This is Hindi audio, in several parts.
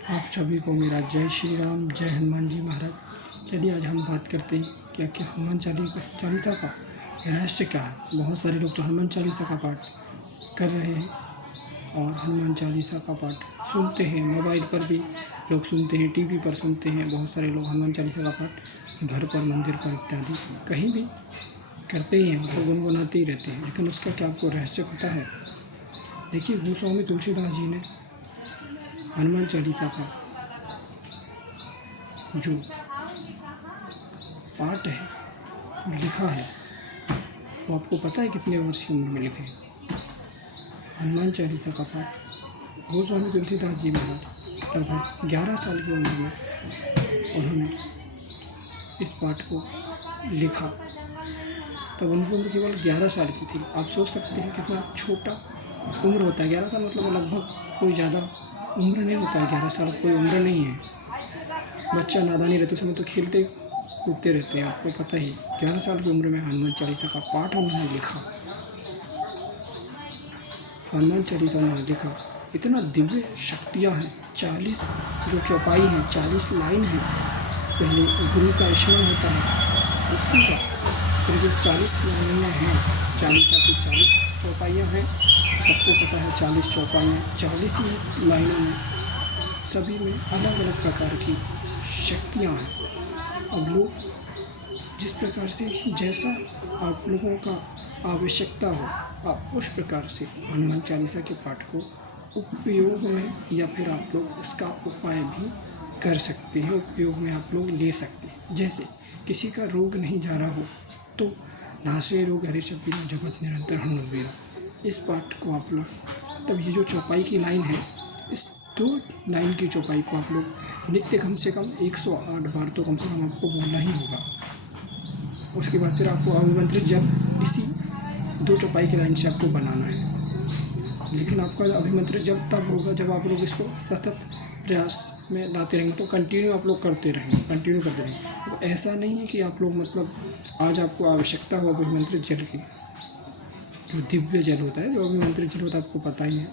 आप सभी को मेरा जय श्री राम, जय हनुमान जी महाराज। चलिए आज हम बात करते हैं कि आखिर हनुमान चालीसा का रहस्य क्या है। बहुत सारे लोग तो हनुमान चालीसा का पाठ कर रहे हैं और हनुमान चालीसा का पाठ सुनते हैं, मोबाइल पर भी लोग सुनते हैं, टीवी पर सुनते हैं। बहुत सारे लोग हनुमान चालीसा का पाठ घर पर, मंदिर पर इत्यादि कहीं भी करते ही हैं, मतलब गुनगुनाते ही रहते हैं। लेकिन उसका क्या आपको रहस्य पता है? देखिए, गोस्वामी तुलसीदास जी ने हनुमान चालीसा का जो पाठ है लिखा है, वो आपको पता है कितने वर्ष की उम्र में लिखे? हनुमान चालीसा का पाठ गोस्वामी तुलसीदास जी महाराज लगभग 11 साल की उम्र में उन्होंने इस पाठ को लिखा। तब उनकी उम्र केवल 11 साल की थी। आप सोच सकते हैं कितना छोटा उम्र होता है। 11 साल मतलब लगभग कोई ज़्यादा उम्र नहीं होता है। 11 साल कोई उम्र नहीं है। बच्चा नादानी रहते समय तो खेलते कूदते रहते हैं, आपको पता ही। 11 साल की उम्र में हनुमान चालीसा का पाठ उन्होंने लिखा। हनुमान चालीसा उन्होंने लिखा, इतना दिव्य शक्तियाँ हैं। 40 जो चौपाई हैं, 40 लाइन हैं। पहले गुरु का स्मरण होता है, उसके बाद फिर जो 40 लाइनें हैं, चालीसा की 40 चौपाइयाँ हैं। सबको पता है 40 चौपाइयाँ, 40 ही लाइनों में सभी में अलग अलग प्रकार की शक्तियाँ हैं। अब लोग जिस प्रकार से जैसा आप लोगों का आवश्यकता हो, आप उस प्रकार से हनुमान चालीसा के पाठ को उपयोग में या फिर आप लोग उसका उपाय भी कर सकते हैं, उपयोग में आप लोग ले सकते हैं। जैसे किसी का रोग नहीं जा रहा हो तो नासे रोग हरे शब्द जगत निरंतर हनुवीरा, इस पाठ को आप लोग, तब ये जो चौपाई की लाइन है, इस 2 लाइन की चौपाई को आप लोग नित्य कम से कम 108 बार तो कम से कम आपको बोलना ही होगा। उसके बाद फिर आपको अभिमंत्रित जप इसी 2 चौपाई की लाइन से आपको बनाना है। लेकिन आपका अभिमंत्रित जप तब होगा जब आप लोग इसको सतत प्रयास में लाते रहेंगे, तो कंटिन्यू आप लोग करते रहेंगे, कंटिन्यू करते रहेंगे। तो ऐसा नहीं है कि आप लोग मतलब आज आपको आवश्यकता हो अभिमंत्रित जल की, जो दिव्य जल होता है, जो अभिमंत्रित जल होता है, आपको पता ही है।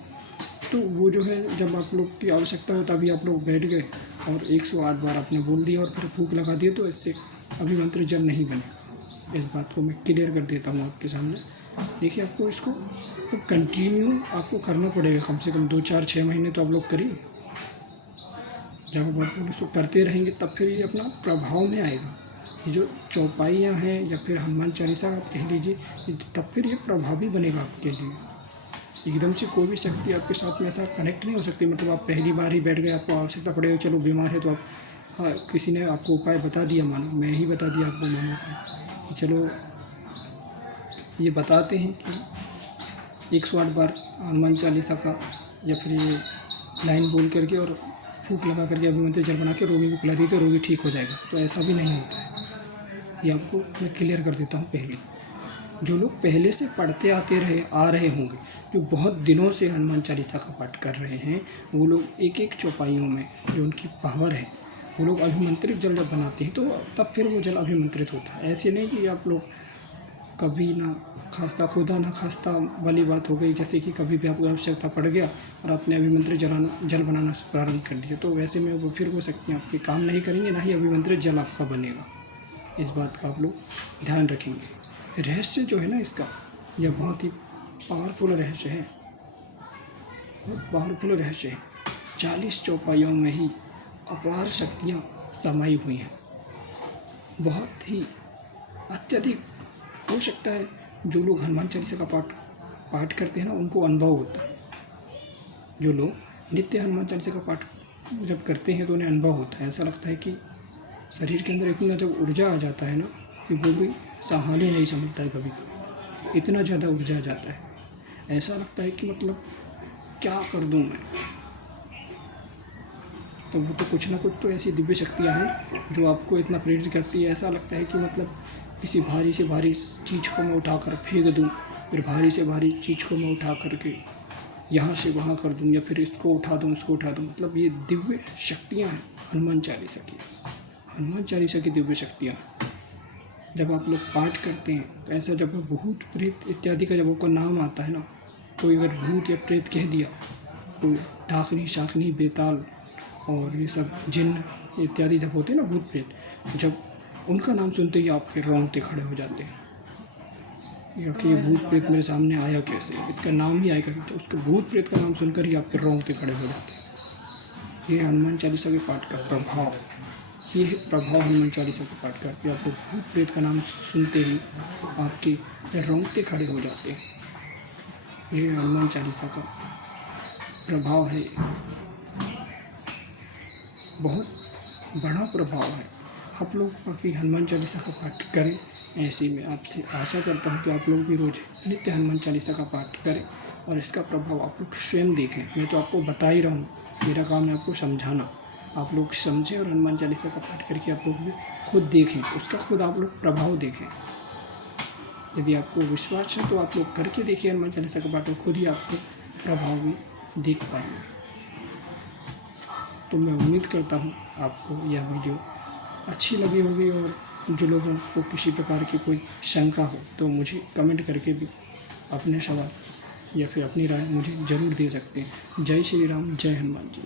तो वो जो है, जब आप लोग की आवश्यकता हो तभी आप लोग बैठ गए और 108 बार आपने बोल दिया और फिर फूंक लगा दिए, तो इससे अभिमंत्रित जल नहीं बने। इस बात को मैं क्लियर कर देता हूँ आपके सामने। देखिए, आपको इसको तो कंटिन्यू आपको करना पड़ेगा, कम से कम 2, 4, 6 महीने तो आप लोग करिए। जब आप लोग इसको करते रहेंगे तब फिर ये अपना प्रभाव में आएगा। ये जो चौपाइयाँ हैं या फिर हनुमान चालीसा आप कह लीजिए, तब फिर ये प्रभावी बनेगा आपके लिए। एकदम से कोई भी शक्ति आपके साथ में ऐसा कनेक्ट नहीं हो सकती। मतलब आप पहली बार ही बैठ गए, आपको आवश्यकता पड़ेगी, चलो बीमार है तो आप, हाँ, किसी ने आपको उपाय बता दिया, मानो मैं ही बता दिया आपको, मानो कि चलो ये बताते हैं कि 108 बार हनुमान चालीसा का या फिर ये लाइन बोल करके और फूंक लगा करके अभिमंत्रित जल बना के रोगी को पिला दी तो रोगी ठीक हो जाएगा। तो ऐसा भी नहीं होता है। ये आपको मैं क्लियर कर देता हूँ पहले। जो लोग पहले से पढ़ते आ रहे होंगे, जो बहुत दिनों से हनुमान चालीसा का पाठ कर रहे हैं, वो लोग एक एक चौपाइयों में जो उनकी पावर है, वो लोग अभिमंत्रित जल जब बनाते हैं तो तब फिर वो जल अभिमंत्रित होता है। ऐसे नहीं कि आप लोग कभी ना खास्ता, खुदा ना खास्ता वाली बात हो गई, जैसे कि कभी भी आपको आवश्यकता पड़ गया और आपने अभिमंत्रित जल बनाना प्रारंभ कर दिया, तो वैसे में वो फिर वो शक्तियाँ आपके काम नहीं करेंगे, ना ही अभिमंत्रित जल आपका बनेगा। इस बात का आप लोग ध्यान रखेंगे। रहस्य जो है ना इसका, यह बहुत ही पावरफुल रहस्य है, बहुत पावरफुल रहस्य है। 40 चौपाइयों में ही अपार शक्तियाँ समाई हुई हैं। बहुत ही अत्यधिक, हो सकता है जो लोग हनुमान चालीसा का पाठ करते हैं ना, उनको अनुभव होता है। जो लोग नित्य हनुमान चालीसा का पाठ जब करते हैं तो उन्हें अनुभव होता है। ऐसा लगता है कि शरीर के अंदर इतना जब ऊर्जा आ जाता है ना कि वो भी संभाले नहीं समझता है कभी कभी, इतना ज़्यादा ऊर्जा आ जाता है। ऐसा लगता है कि मतलब क्या कर दूँ मैं। तो वो तो कुछ ना कुछ तो ऐसी दिव्य शक्तियाँ हैं जो आपको इतना प्रेरित करती है। ऐसा लगता है कि मतलब किसी भारी से भारी चीज़ को मैं उठाकर फेंक दूँ, फिर भारी से भारी चीज़ को मैं उठा करके यहाँ से वहाँ कर दूँ, या फिर इसको उठा दूँ, उसको उठा दूँ। मतलब ये दिव्य शक्तियाँ हैं हनुमान चालीसा की। हनुमान चालीसा की दिव्य शक्तियाँ जब आप लोग पाठ करते हैं तो ऐसा, जब भूत प्रेत इत्यादि का जब आपका नाम आता है ना, कोई अगर भूत या प्रेत कह दिया, कोई डाकनी शाकनी बेताल और ये सब जिन्न इत्यादि जब होते हैं ना, भूत प्रेत, जब उनका नाम सुनते ही आपके रोंगटे खड़े हो जाते हैं, या कि ये भूत प्रेत मेरे सामने आया कैसे, इसका नाम ही आएगा, तो उसके भूत प्रेत का नाम सुनकर ही आपके रोंगटे खड़े हो जाते हैं। ये हनुमान चालीसा के पाठ का प्रभाव, ये है प्रभाव हनुमान चालीसा के पाठ का, कि आपको भूत प्रेत का नाम सुनते ही आपके रोंगटे खड़े हो जाते हैं। ये हनुमान चालीसा का प्रभाव है, बहुत बड़ा प्रभाव है। आप लोग बाकी हनुमान चालीसा का पाठ करें। ऐसे में आपसे आशा करता हूँ कि आप लोग भी रोज़ नित्य हनुमान चालीसा का पाठ करें और इसका प्रभाव आप लोग स्वयं देखें। मैं तो आपको बता ही रहा हूँ, मेरा काम है आपको समझाना। आप लोग समझें और हनुमान चालीसा का पाठ करके आप लोग भी खुद देखें, उसका खुद आप लोग प्रभाव देखें। यदि आपको विश्वास है तो आप लोग करके देखिए हनुमान चालीसा का पाठ, और खुद ही आपको प्रभाव भी देख पाएंगे। तो मैं उम्मीद करता हूँ आपको यह वीडियो अच्छी लगी होगी, और जो लोगों को किसी प्रकार की कोई शंका हो तो मुझे कमेंट करके भी अपने सवाल या फिर अपनी राय मुझे ज़रूर दे सकते हैं। जय श्री राम, जय हनुमान जी।